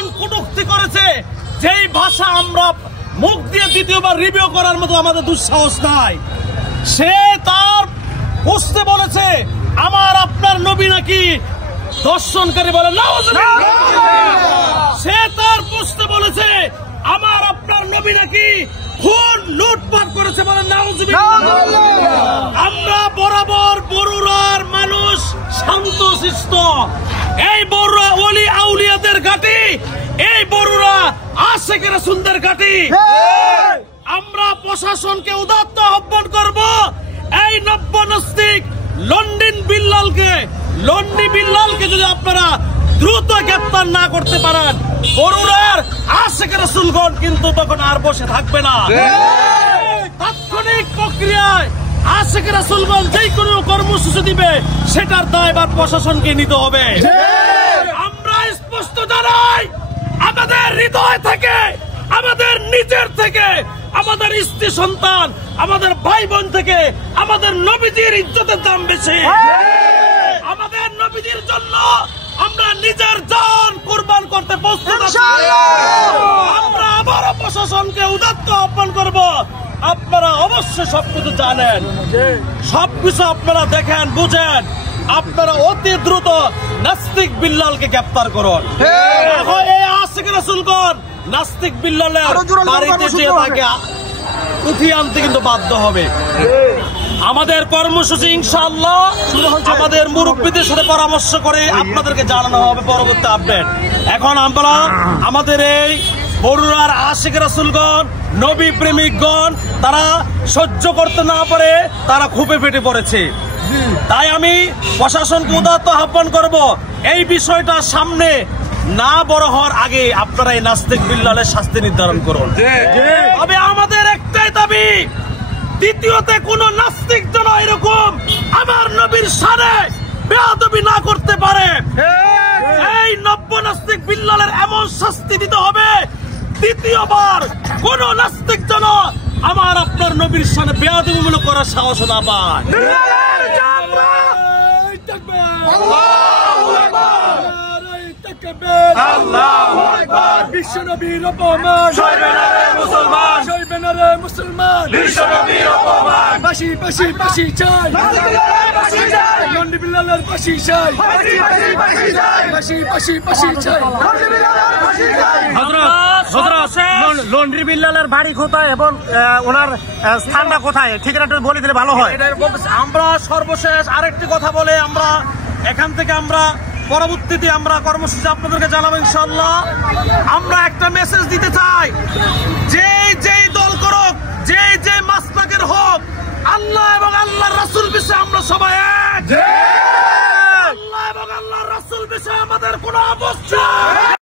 এমন কটূক্তি করেছে যেই ভাষা আমরা মুখ দিয়ে দ্বিতীয়বার রিভিউ করার মতো আমাদের দুঃসাহস নাই। সে তার পোস্টে বলেছে আমার আপনার নবী নাকি দর্শনকারী, বলে সে তার পোস্টে বলেছে আমার আপনার নবী নাকি খুন লুটপাট করেছে, বলে আমরা বরাবর বরুড়ার মানুষ শান্তশিষ্ট। এই বরুড়া ওলি আউলিয়াদের ঘাঁটি, এই বরুড়া আশিক রাসূলদের ঘাঁটি। আমরা প্রশাসনকে উদাত্ত আহ্বান করব এই নব্য নাস্তিক লন্ডন বিল্লালকে যদি আপনারা দ্রুত গ্রেফতার না করতে পারেন, বরুড়ার আশিক রাসূলগণ কিন্তু তখন আর বসে থাকবে না। তাৎক্ষণিক প্রক্রিয়ায় আশিক রাসূলগণ যে কোনো কর্মসূচি দিবে সেটার দায়ভার প্রশাসনকে নিতে হবে। আমরা স্পষ্ট জানাই, আমাদের হৃদয় থেকে, আমাদের নিজের থেকে, আমাদের স্ত্রী সন্তান, আমাদের ভাই বোন থেকে আমাদের নবীজির ইজ্জতের দাম বেশি। আমাদের নবীজির জন্য আমরা নিজের জান কুরবান করতে প্রস্তুত আছি। আমরা আবারও প্রশাসনকে উদাত্ত আহ্বান করব, আপনারা অবশ্যই সবকিছু জানেন, সবকিছু আপনারা দেখেন বুঝেন, আপনারা অতি দ্রুত নাস্তিক বিল্লালকে গ্রেফতার করুন। এখন এই আশিক রাসূলগণ নাস্তিক বিল্লালের বাড়িতে যে তাকে উঠিয়ে আনতে কিন্তু বাধ্য হবে। আমাদের কর্মসূচি ইনশাআল্লাহ আমাদের মুরব্বীদের সাথে পরামর্শ করে আপনাদেরকে জানানো হবে পরবর্তী আপডেট। এখন আমরা আমাদের এই বরুড়ার আশিক রাসূলগণ, নবী প্রেমিকগণ তারা সহ্য করতে না পারে তারা খুবই ফেটে পড়েছে। তাই আমি প্রশাসনকে উদাত্ত আহ্বান করব, এই বিষয়টা সামনে না বড় হওয়ার আগে আপনারা এই নাস্তিক বিল্লালের শাস্তি নির্ধারণ করুন। তবে আমাদের একটাই দাবি, দ্বিতীয়তে কোন নাস্তিক যেন এরকম আমার নবীর শানে বেয়াদবি না করতে পারে। এই নব্য নাস্তিক বিল্লালের এমন শাস্তি দিতে হবে, দ্বিতীয়বার কোন নাস্তিক যেন আমার আপনার নবীর শানে বেয়াদবিমূলক করার সাহস না পায়। আল্লাহু আকবার। বিশ্ব নবীর অপমান সইবে না রে মুসলমান, সইবে না রে মুসলমান। বিশ্ব নবীর অপমান বাসি বাসি বাসি চাই, বাসি চাই লন্ডি বিল্লালের বাসি চাই, বাসি বাসি চাই, বাসি বাসি বাসি চাই লন্ডি বিল্লালের বাসি চাই। হযরত লন্ডি বিল্লালের বাড়ি কোথায় এবং ওনার স্থানটা কোথায় ঠিকানাটা বলে দিলে ভালো হয়। আমরা সর্বশেষ আরেকটি কথা বলে আমরা এখান থেকে আমরা পরবর্তীতে আমরা কর্মসূচি আপনাদেরকে জানাবো ইনশাআল্লাহ। আমরা একটা মেসেজ দিতে চাই, যেই দল করুক, যে মাসলাকের হোক, আল্লাহ এবং আল্লাহর রাসূল বিষয়ে আমরা সবাই এক। আল্লাহ এবং আল্লাহর রাসূল বিষয়ে আমাদের কোনো আপত্তি